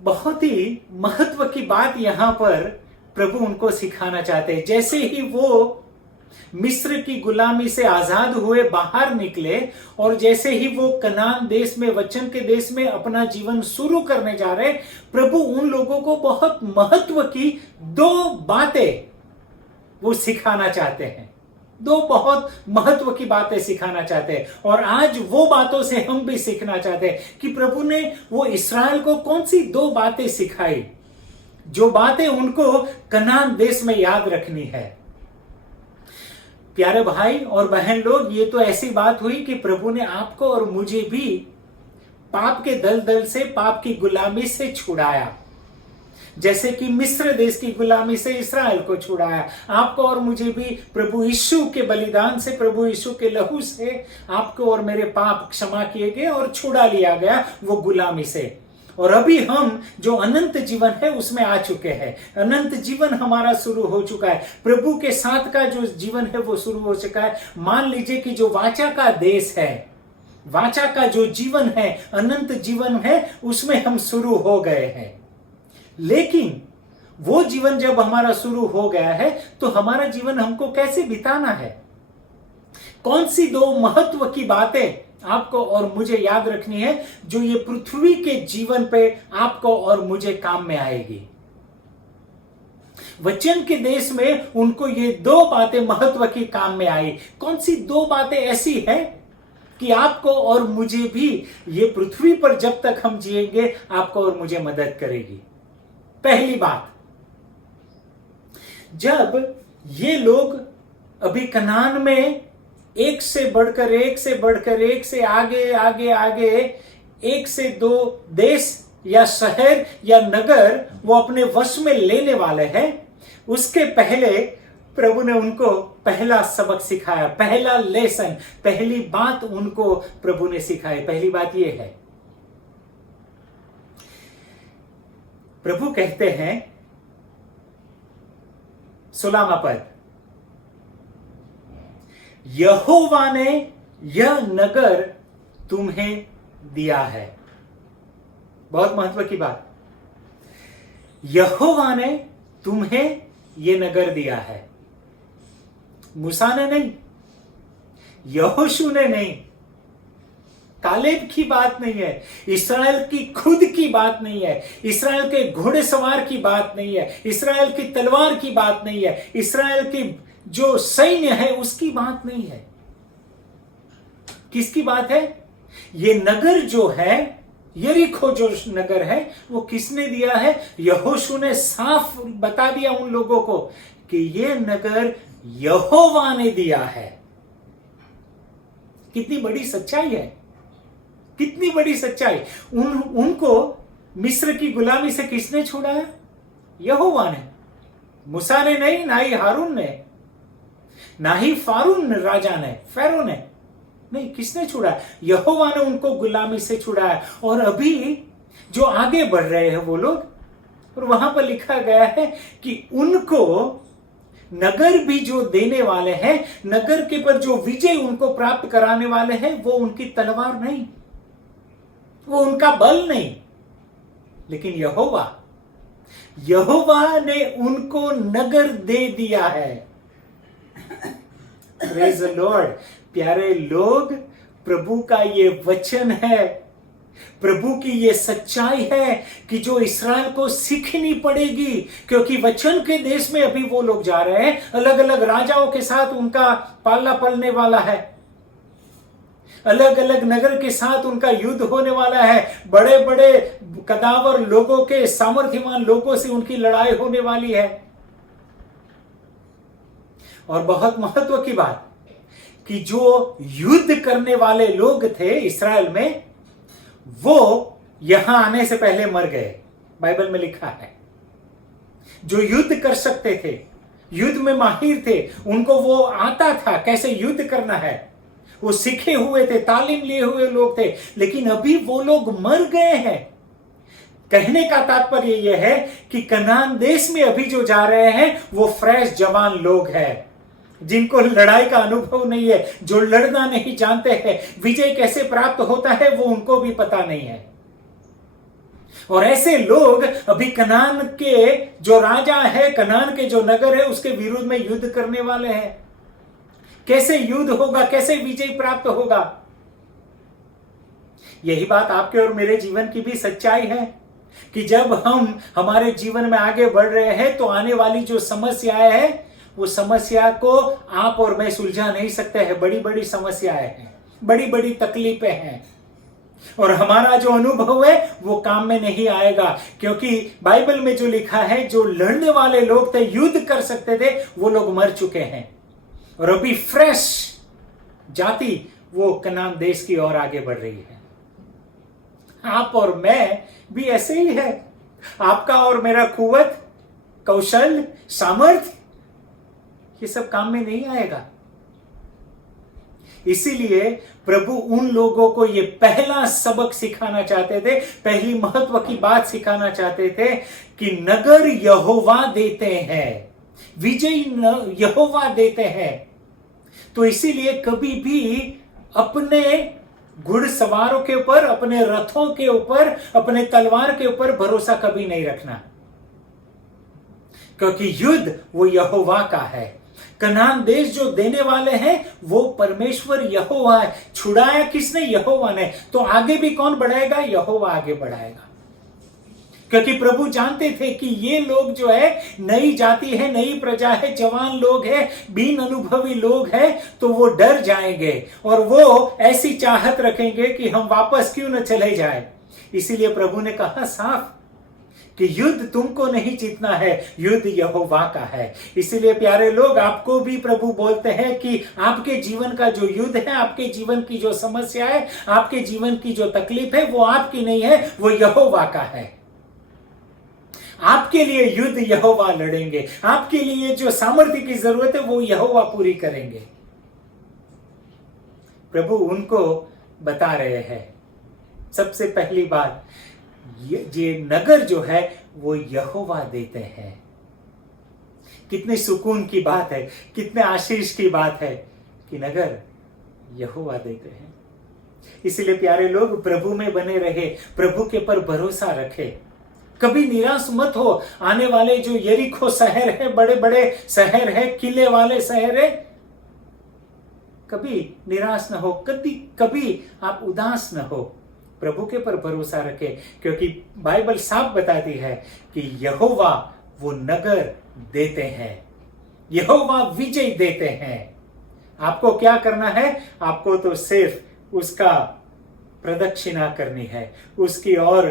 बहुत ही महत्व की बात यहां पर प्रभु उनको सिखाना चाहते हैं। जैसे ही वो मिस्र की गुलामी से आजाद हुए, बाहर निकले, और जैसे ही वो कनान देश में, वचन के देश में अपना जीवन शुरू करने जा रहे, प्रभु उन लोगों को बहुत महत्व की दो बातें वो सिखाना चाहते हैं। दो बहुत महत्व की बातें सिखाना चाहते हैं, और आज वो बातों से हम भी सीखना चाहते हैं कि प्रभु ने वो इस्राएल को कौन सी दो बातें सिखाई, जो बातें उनको कनान देश में याद रखनी है। प्यारे भाई और बहन लोग, ये तो ऐसी बात हुई कि प्रभु ने आपको और मुझे भी पाप के दलदल से, पाप की गुलामी से छुड़ाया। जैसे कि मिस्र देश की गुलामी से इस्राएल को छुड़ाया, आपको और मुझे भी प्रभु यीशु के बलिदान से, प्रभु यीशु के लहू से आपको और मेरे पाप क्षमा किए गए और छुड़ा लिया गया वो गुलामी से। और अभी हम जो अनंत जीवन है उसमें आ चुके हैं। अनंत जीवन हमारा शुरू हो चुका है। प्रभु के साथ का जो जीवन है वो शुरू हो चुका है। मान लीजिए कि जो वाचा का देश है, वाचा का जो जीवन है, अनंत जीवन है, उसमें हम शुरू हो गए हैं। लेकिन वो जीवन जब हमारा शुरू हो गया है तो हमारा जीवन हमको कैसे बिताना है? कौन सी दो महत्व की बातें आपको और मुझे याद रखनी है जो ये पृथ्वी के जीवन पे आपको और मुझे काम में आएगी? वचन के देश में उनको ये दो बातें महत्व की काम में आई। कौन सी दो बातें ऐसी हैं कि आपको और मुझे भी ये पृथ्वी पर जब तक हम जिएंगे आपको और मुझे मदद करेगी? पहली बात, जब ये लोग अभी कनान में एक से बढ़कर एक से बढ़कर एक से आगे आगे आगे, एक से दो देश या शहर या नगर वो अपने वश में लेने वाले हैं, उसके पहले प्रभु ने उनको पहला सबक सिखाया, पहला लेसन, पहली बात उनको प्रभु ने सिखाई। पहली बात ये है, प्रभु कहते हैं 16वां पद, यहोवा ने यह नगर तुम्हें दिया है। बहुत महत्व की बात, यहोवा ने तुम्हें यह नगर दिया है। मूसा ने नहीं, यहोशू ने नहीं, कालेब की बात नहीं है, इस्राएल की खुद की बात नहीं है, इस्राएल के घोड़ेसवार की बात नहीं है, इस्राएल की तलवार की बात नहीं है, इस्राएल की जो सैन्य है उसकी बात नहीं है। किसकी बात है? ये नगर जो है, यरीको जो नगर है, वो किसने दिया है? यहोशू ने साफ बता दिया उन लोगों को कि ये नगर यहोवा ने दिया है। कितनी बड़ी सच्चाई है, कितनी बड़ी सच्चाई। उनको मिस्र की गुलामी से किसने छुड़ाया? यहोवा ने। मूसा ने नहीं, ना ही हारून ने, ना ही फारून राजा ने, फेरो ने नहीं। किसने छुड़ाया? यहोवा ने उनको गुलामी से छुड़ाया। और अभी जो आगे बढ़ रहे हैं वो लोग, और वहां पर लिखा गया है कि उनको नगर भी जो देने वाले हैं, नगर के पर जो विजय उनको प्राप्त कराने वाले हैं, वो उनकी तलवार नहीं, वो उनका बल नहीं, लेकिन यहोवा ने उनको नगर दे दिया है। Praise the Lord. प्यारे लोग, प्रभु का ये वचन है, प्रभु की ये सच्चाई है कि जो इस्राएल को सीखनी पड़ेगी, क्योंकि वचन के देश में अभी वो लोग जा रहे हैं, अलग अलग राजाओं के साथ उनका पाला पलने वाला है, अलग अलग नगर के साथ उनका युद्ध होने वाला है, बड़े बड़े कदावर लोगों के, सामर्थ्यवान लोगों से उनकी लड़ाई होने वाली है। और बहुत महत्व की बात कि जो युद्ध करने वाले लोग थे इस्राएल में, वो यहां आने से पहले मर गए। बाइबल में लिखा है, जो युद्ध कर सकते थे, युद्ध में माहिर थे, उनको वो आता था कैसे युद्ध करना है, वो सीखे हुए थे, तालीम लिए हुए लोग थे, लेकिन अभी वो लोग मर गए हैं। कहने का तात्पर्य यह है कि कनान देश में अभी जो जा रहे हैं वो फ्रेश जवान लोग हैं, जिनको लड़ाई का अनुभव नहीं है, जो लड़ना नहीं जानते हैं, विजय कैसे प्राप्त होता है वो उनको भी पता नहीं है। और ऐसे लोग अभी कनान के जो राजा है, कनान के जो नगर है, उसके विरुद्ध में युद्ध करने वाले हैं। कैसे युद्ध होगा, कैसे विजय प्राप्त होगा? यही बात आपके और मेरे जीवन की भी सच्चाई है कि जब हम हमारे जीवन में आगे बढ़ रहे हैं तो आने वाली जो समस्याएं हैं, वो समस्या को आप और मैं सुलझा नहीं सकते हैं। बड़ी बड़ी समस्याएं हैं, बड़ी बड़ी तकलीफें हैं, और हमारा जो अनुभव है वो काम में नहीं आएगा, क्योंकि बाइबल में जो लिखा है, जो लड़ने वाले लोग थे, युद्ध कर सकते थे, वो लोग मर चुके हैं, और अभी फ्रेश जाति वो कनान देश की ओर आगे बढ़ रही है। आप और मैं भी ऐसे ही है। आपका और मेरा कुवत, कौशल, सामर्थ्य, ये सब काम में नहीं आएगा। इसीलिए प्रभु उन लोगों को ये पहला सबक सिखाना चाहते थे, पहली महत्व की बात सिखाना चाहते थे कि नगर यहोवा देते हैं, विजय यहोवा देते हैं। तो इसीलिए कभी भी अपने घुड़सवारों के ऊपर, अपने रथों के ऊपर, अपने तलवार के ऊपर भरोसा कभी नहीं रखना, क्योंकि युद्ध वो यहोवा का है। कनान देश जो देने वाले हैं वो परमेश्वर यहोवा है। छुड़ाया किसने? यहोवा ने। तो आगे भी कौन बढ़ाएगा? यहोवा आगे बढ़ाएगा, क्योंकि प्रभु जानते थे कि ये लोग जो है नई जाति है, नई प्रजा है, जवान लोग है, बिन अनुभवी लोग हैं, तो वो डर जाएंगे और वो ऐसी चाहत रखेंगे कि हम वापस क्यों न चले जाए। इसीलिए प्रभु ने कहा साफ कि युद्ध तुमको नहीं जीतना है, युद्ध यहोवा का है। इसीलिए प्यारे लोग, आपको भी प्रभु बोलते हैं कि आपके जीवन का जो युद्ध है, आपके जीवन की जो समस्या है, आपके जीवन की जो तकलीफ है, वो आपकी नहीं है, वो यहोवा का है। आपके लिए युद्ध यहोवा लड़ेंगे, आपके लिए जो सामर्थ्य की जरूरत है वो यहोवा पूरी करेंगे। प्रभु उनको बता रहे हैं सबसे पहली बात, ये नगर जो है वो यहोवा देते हैं। कितने सुकून की बात है, कितने आशीष की बात है कि नगर यहोवा देते हैं। इसलिए प्यारे लोग, प्रभु में बने रहे, प्रभु के पर भरोसा रखे, कभी निराश मत हो। आने वाले जो यरीको शहर है, बड़े बड़े शहर है, किले वाले शहर है, कभी निराश न हो, कभी आप उदास न हो। प्रभु के पर भरोसा रखें, क्योंकि बाइबल साफ बताती है कि यहोवा वो नगर देते हैं, यहोवा विजय देते हैं। आपको क्या करना है? आपको तो सिर्फ उसका प्रदक्षिणा करनी है, उसकी ओर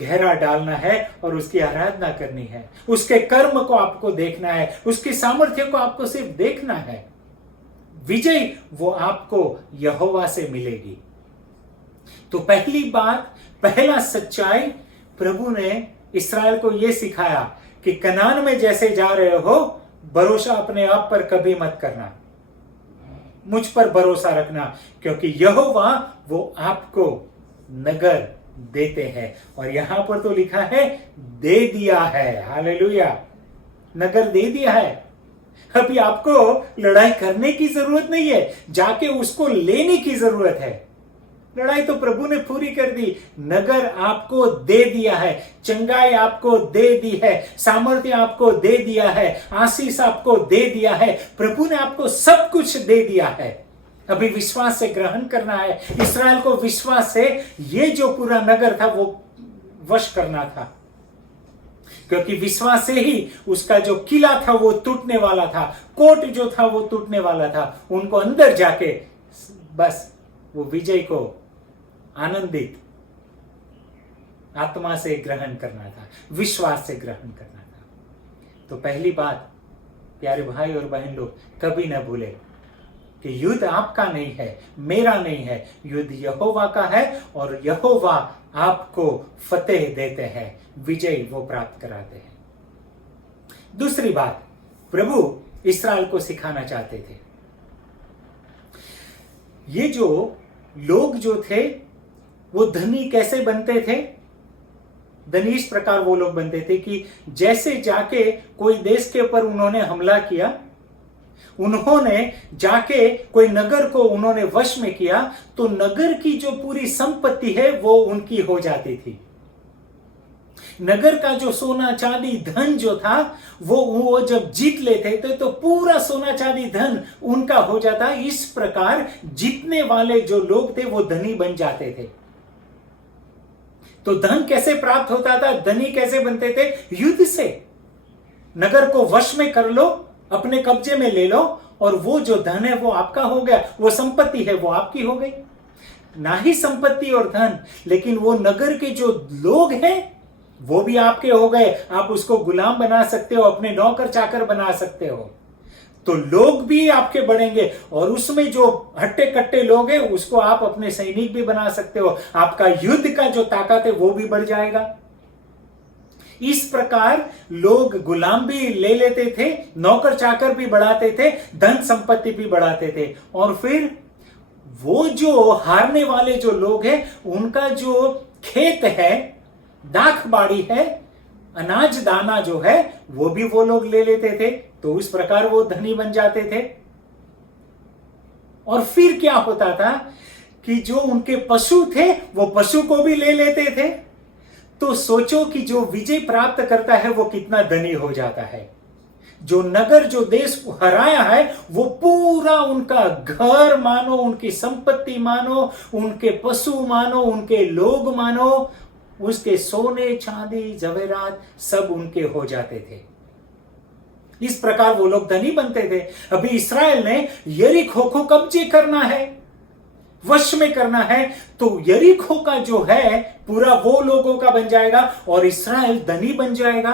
गहरा डालना है और उसकी आराधना करनी है। उसके कर्म को आपको देखना है, उसकी सामर्थ्य को आपको सिर्फ देखना है। विजय वो आपको यहोवा से मिलेगी। तो पहली बात, पहला सच्चाई, प्रभु ने इस्राएल को यह सिखाया कि कनान में जैसे जा रहे हो, भरोसा अपने आप पर कभी मत करना, मुझ पर भरोसा रखना, क्योंकि यहोवा वो आपको नगर देते हैं। और यहां पर तो लिखा है दे दिया है। हालेलुया, नगर दे दिया है। अभी आपको लड़ाई करने की जरूरत नहीं है, जाके उसको लेने की जरूरत है। लड़ाई तो प्रभु ने पूरी कर दी, नगर आपको दे दिया है, चंगाई आपको दे दी है, सामर्थ्य आपको दे दिया है, आशीष आपको दे दिया है। प्रभु ने आपको सब कुछ दे दिया है। अभी विश्वास से ग्रहण करना है। इस्राएल को विश्वास से ये जो पूरा नगर था वो वश करना था, क्योंकि विश्वास से ही उसका जो किला था वो टूटने वाला था, कोट जो था वो टूटने वाला था। उनको अंदर जाके बस वो विजय को आनंदित आत्मा से ग्रहण करना था, विश्वास से ग्रहण करना था। तो पहली बात प्यारे भाई और बहन लोग, कभी ना भूले कि युद्ध आपका नहीं है, मेरा नहीं है, युद्ध यहोवा का है और यहोवा आपको फतेह देते हैं, विजय वो प्राप्त कराते हैं। दूसरी बात प्रभु इस्राएल को सिखाना चाहते थे, ये जो लोग जो थे वो धनी कैसे बनते थे? धनी इस प्रकार वो लोग बनते थे कि जैसे जाके कोई देश के ऊपर उन्होंने हमला किया, उन्होंने जाके कोई नगर को उन्होंने वश में किया, तो नगर की जो पूरी संपत्ति है वो उनकी हो जाती थी। नगर का जो सोना चांदी धन जो था वो जब जीत लेते थे तो पूरा सोना चांदी धन उनका हो जाता। इस प्रकार जीतने वाले जो लोग थे वो धनी बन जाते थे। तो धन कैसे प्राप्त होता था, धनी कैसे बनते थे? युद्ध से। नगर को वश में कर लो, अपने कब्जे में ले लो, और वो जो धन है वो आपका हो गया, वो संपत्ति है वो आपकी हो गई। ना ही संपत्ति और धन, लेकिन वो नगर के जो लोग हैं वो भी आपके हो गए। आप उसको गुलाम बना सकते हो, अपने नौकर चाकर बना सकते हो। तो लोग भी आपके बढ़ेंगे, और उसमें जो हट्टे कट्टे लोग हैं उसको आप अपने सैनिक भी बना सकते हो। आपका युद्ध का जो ताकत है वो भी बढ़ जाएगा। इस प्रकार लोग गुलाम भी ले लेते थे, नौकर चाकर भी बढ़ाते थे, धन संपत्ति भी बढ़ाते थे। और फिर वो जो हारने वाले जो लोग हैं उनका जो खेत है, दाख बाड़ी है, अनाज दाना जो है वो भी वो लोग ले लेते थे। तो उस प्रकार वो धनी बन जाते थे। और फिर क्या होता था कि जो उनके पशु थे वो पशु को भी ले लेते थे। तो सोचो कि जो विजय प्राप्त करता है वो कितना धनी हो जाता है। जो नगर, जो देश को हराया है वो पूरा उनका घर मानो, उनकी संपत्ति मानो, उनके पशु मानो, उनके लोग मानो, उसके सोने चांदी जवेरात सब उनके हो जाते थे। इस प्रकार वो लोग धनी बनते थे। अभी इस्राएल ने यरीको को कब्जे करना है, वश में करना है, तो यरीको का जो है पूरा वो लोगों का बन जाएगा और इस्राएल धनी बन जाएगा।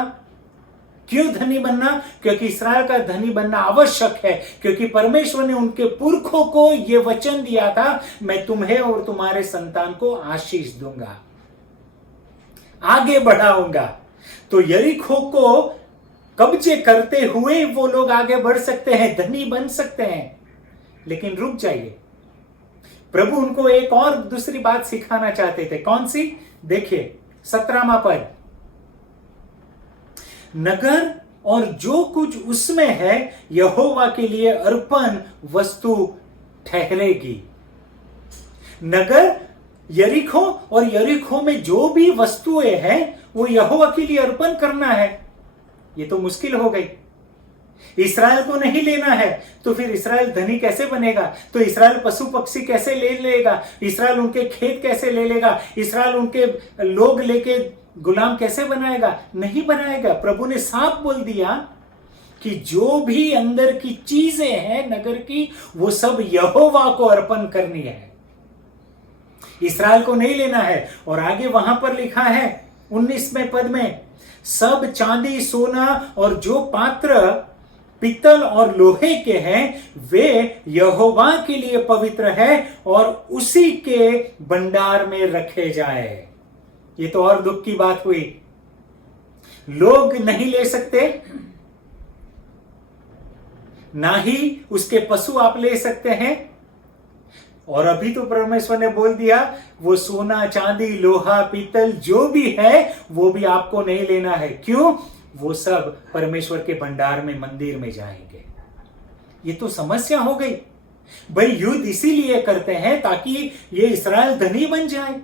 क्यों धनी बनना? क्योंकि इस्राएल का धनी बनना आवश्यक है, क्योंकि परमेश्वर ने उनके पुरखों को यह वचन दिया था, मैं तुम्हें और तुम्हारे संतान को आशीष दूंगा, आगे बढ़ाऊंगा। तो यरीको को कब्जे करते हुए वो लोग आगे बढ़ सकते हैं, धनी बन सकते हैं। लेकिन रुक जाइए, प्रभु उनको एक और दूसरी बात सिखाना चाहते थे। कौन सी? देखिए 17वां पद, नगर और जो कुछ उसमें है यहोवा के लिए अर्पण वस्तु ठहरेगी। नगर, यरीको, और यरीको में जो भी वस्तुएं हैं वो यहोवा के लिए अर्पण करना है। ये तो मुश्किल हो गई। इस्राएल को नहीं लेना है तो फिर इस्राएल धनी कैसे बनेगा? तो इस्राएल पशु पक्षी कैसे ले लेगा? इस्राएल उनके खेत कैसे ले लेगा? इस्राएल उनके लोग लेके गुलाम कैसे बनाएगा? नहीं बनाएगा। प्रभु ने साफ बोल दिया कि जो भी अंदर की चीजें हैं नगर की, वो सब यहोवा को अर्पण करनी है, इस्राएल को नहीं लेना है। और आगे वहां पर लिखा है 19वें पद में, सब चांदी सोना और जो पात्र पित्तल और लोहे के हैं वे यहोवा के लिए पवित्र है और उसी के भंडार में रखे जाए। ये तो और दुख की बात हुई। लोग नहीं ले सकते, ना ही उसके पशु आप ले सकते हैं। और अभी तो परमेश्वर ने बोल दिया वो सोना चांदी लोहा पीतल जो भी है वो भी आपको नहीं लेना है। क्यों? वो सब परमेश्वर के भंडार में, मंदिर में जाएंगे। ये तो समस्या हो गई भाई। युद्ध इसीलिए करते हैं ताकि ये इस्राएल धनी बन जाए।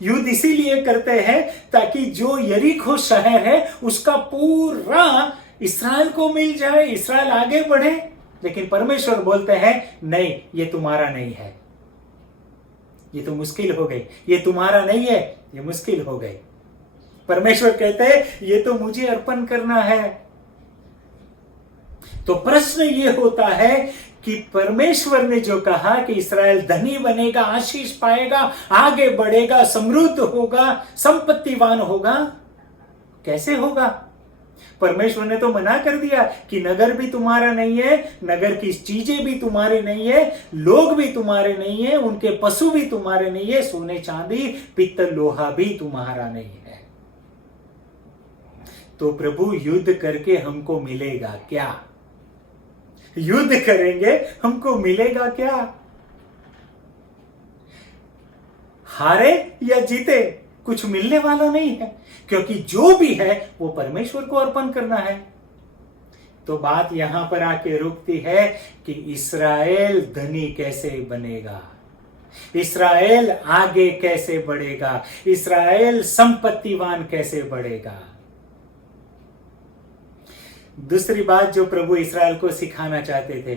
युद्ध इसीलिए करते हैं ताकि जो यरीको शहर है उसका पूरा इस्राएल को मिल जाए, इस्राएल आगे बढ़े। लेकिन परमेश्वर बोलते हैं नहीं, ये तुम्हारा नहीं है, ये तो मुश्किल हो गई, ये तुम्हारा नहीं है, ये मुश्किल हो गई। परमेश्वर कहते हैं ये तो मुझे अर्पण करना है। तो प्रश्न ये होता है कि परमेश्वर ने जो कहा कि इस्राएल धनी बनेगा, आशीष पाएगा, आगे बढ़ेगा, समृद्ध होगा, संपत्तिवान होगा, कैसे होगा? परमेश्वर ने तो मना कर दिया कि नगर भी तुम्हारा नहीं है, नगर की चीजें भी तुम्हारी नहीं है, लोग भी तुम्हारे नहीं है, उनके पशु भी तुम्हारे नहीं है, सोने चांदी पित्तल लोहा भी तुम्हारा नहीं है। तो प्रभु युद्ध करके हमको मिलेगा क्या? युद्ध करेंगे हमको मिलेगा क्या? हारे या जीते कुछ मिलने वाला नहीं है, क्योंकि जो भी है वो परमेश्वर को अर्पण करना है। तो बात यहां पर आके रुकती है कि इस्राएल धनी कैसे बनेगा। इस्राएल आगे कैसे बढ़ेगा, इस्राएल संपत्तिवान कैसे बढ़ेगा। दूसरी बात जो प्रभु इस्राएल को सिखाना चाहते थे,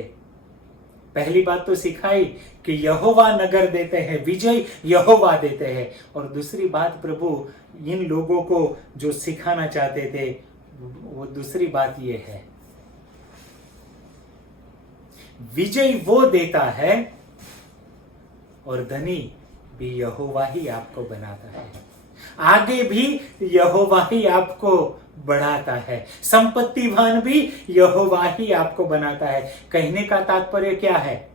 पहली बात तो सिखाई कि यहोवा नगर देते हैं, विजय यहोवा देते हैं। और दूसरी बात प्रभु इन लोगों को जो सिखाना चाहते थे, वो दूसरी बात ये है, विजय वो देता है और धनी भी यहोवा ही आपको बनाता है, आगे भी यहोवा ही आपको बढ़ाता है, संपत्तिवान भी यहोवा ही आपको बनाता है। कहने का तात्पर्य क्या है,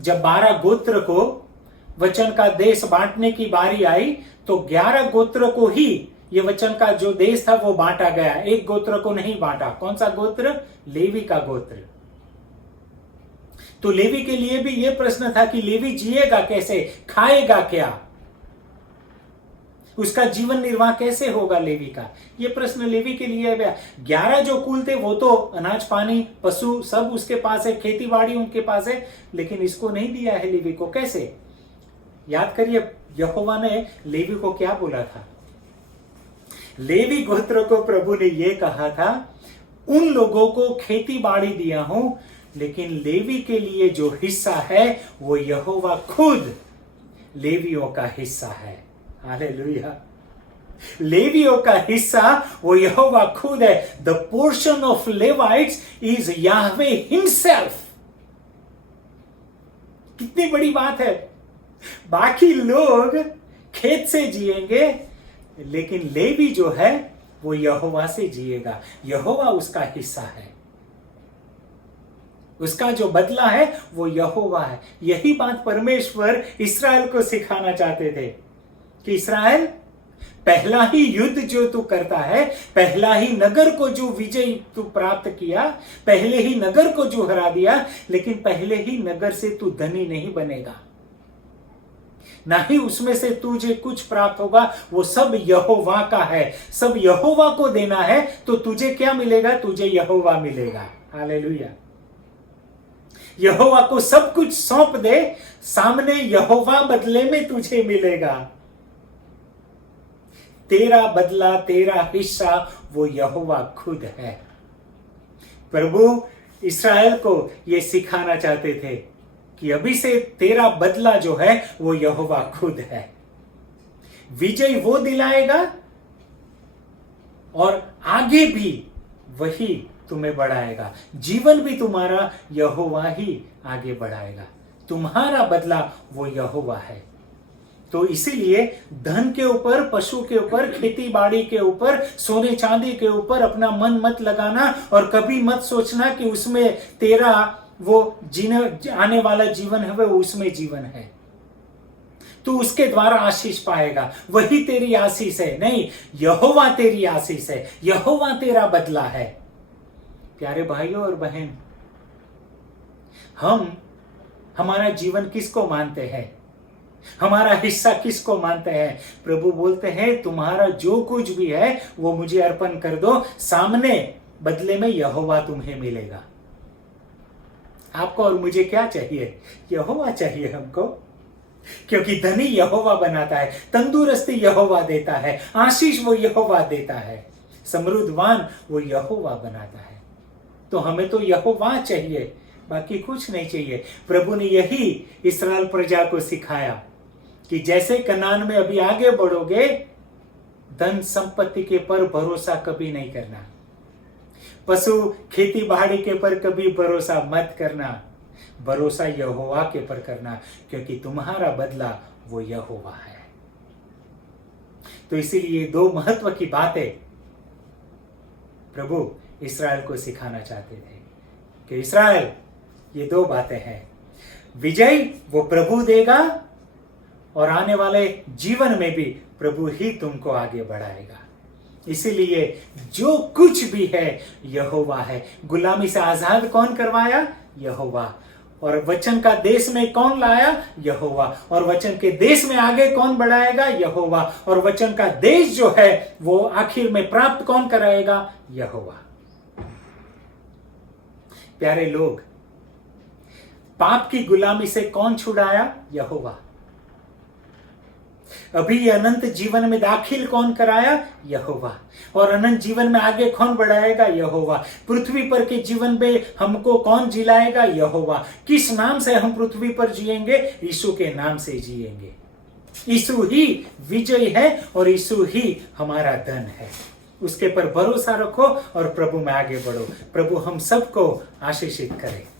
जब 12 गोत्र को वचन का देश बांटने की बारी आई तो 11 गोत्र को ही ये वचन का जो देश था वो बांटा गया, एक गोत्र को नहीं बांटा। कौन सा गोत्र? लेवी का गोत्र। तो लेवी के लिए भी ये प्रश्न था कि लेवी जिएगा कैसे, खाएगा क्या, उसका जीवन निर्वाह कैसे होगा लेवी का, ये प्रश्न लेवी के लिए है। 11 जो कुल थे वो तो अनाज पानी पशु सब उसके पास है, खेती बाड़ी उनके पास है, लेकिन इसको नहीं दिया है लेवी को। कैसे? याद करिए यहोवा ने लेवी को क्या बोला था। लेवी गोत्र को प्रभु ने ये कहा था, उन लोगों को खेती बाड़ी दिया हूं, लेकिन लेवी के लिए जो हिस्सा है वो यहोवा खुद लेवियों का हिस्सा है। हालेलुया। लेवियों का हिस्सा वो यहोवा खुद है। The portion of Levites is Yahweh himself. कितनी बड़ी बात है। बाकी लोग खेत से जिएंगे, लेकिन लेवी जो है वो यहोवा से जिएगा। यहोवा उसका हिस्सा है, उसका जो बदला है वो यहोवा है। यही बात परमेश्वर इस्राएल को सिखाना चाहते थे कि इस्राएल, पहला ही युद्ध जो तू करता है, पहला ही नगर को जो विजय तू प्राप्त किया, पहले ही नगर को जो हरा दिया, लेकिन पहले ही नगर से तू धनी नहीं बनेगा, ना ही उसमें से तुझे कुछ प्राप्त होगा। वो सब यहोवा का है, सब यहोवा को देना है। तो तुझे क्या मिलेगा? तुझे यहोवा मिलेगा। हालेलुया। यहोवा को सब कुछ सौंप दे, सामने यहोवा बदले में तुझे मिलेगा। तेरा बदला, तेरा हिस्सा वो यहोवा खुद है। प्रभु इस्राएल को ये सिखाना चाहते थे कि अभी से तेरा बदला जो है वो यहोवा खुद है। विजय वो दिलाएगा और आगे भी वही तुम्हें बढ़ाएगा। जीवन भी तुम्हारा यहोवा ही आगे बढ़ाएगा। तुम्हारा बदला वो यहोवा है। तो इसीलिए धन के ऊपर, पशु के ऊपर, खेती बाड़ी के ऊपर, सोने चांदी के ऊपर अपना मन मत लगाना और कभी मत सोचना कि उसमें तेरा वो जीने आने वाला जीवन है वो उसमें जीवन है, तू उसके द्वारा आशीष पाएगा, वही तेरी आशीष है। नहीं, यहोवा तेरी आशीष है, यहोवा तेरा बदला है। प्यारे भाइयों और बहन, हम हमारा जीवन किसको मानते हैं? हमारा हिस्सा किसको मानते हैं? प्रभु बोलते हैं तुम्हारा जो कुछ भी है वो मुझे अर्पण कर दो, सामने बदले में यहोवा तुम्हें मिलेगा। आपको और मुझे क्या चाहिए? यहोवा चाहिए हमको, क्योंकि धनी यहोवा बनाता है, तंदुरुस्ती यहोवा देता है, आशीष वो यहोवा देता है, समृद्धवान वो यहोवा बनाता है। तो हमें तो यहोवा चाहिए, बाकी कुछ नहीं चाहिए। प्रभु ने यही इस्राएल प्रजा को सिखाया कि जैसे कनान में अभी आगे बढ़ोगे, धन संपत्ति के पर भरोसा कभी नहीं करना, पशु खेती बाड़ी के पर कभी भरोसा मत करना, भरोसा यहोवा के पर करना, क्योंकि तुम्हारा बदला वो यहोवा है। तो इसीलिए दो महत्व की बातें प्रभु इस्राएल को सिखाना चाहते थे कि इस्राएल, ये दो बातें हैं, विजय वो प्रभु देगा और आने वाले जीवन में भी प्रभु ही तुमको आगे बढ़ाएगा। इसीलिए जो कुछ भी है यहोवा है। गुलामी से आजाद कौन करवाया? यहोवा। और वचन का देश में कौन लाया? यहोवा। और वचन के देश में आगे कौन बढ़ाएगा? यहोवा। और वचन का देश जो है वो आखिर में प्राप्त कौन कराएगा? यहोवा। प्यारे लोग, पाप की गुलामी से कौन छुड़ाया? यहोवा। अभी ये अनंत जीवन में दाखिल कौन कराया? यहोवा। और अनंत जीवन में आगे कौन बढ़ाएगा? यहोवा। पृथ्वी पर के जीवन में हमको कौन जिलाएगा? यहोवा। किस नाम से हम पृथ्वी पर जिएंगे? यीशु के नाम से जिएंगे। यीशु ही विजय है और यीशु ही हमारा धन है। उसके पर भरोसा रखो और प्रभु में आगे बढ़ो। प्रभु हम सबको आशीषित करे।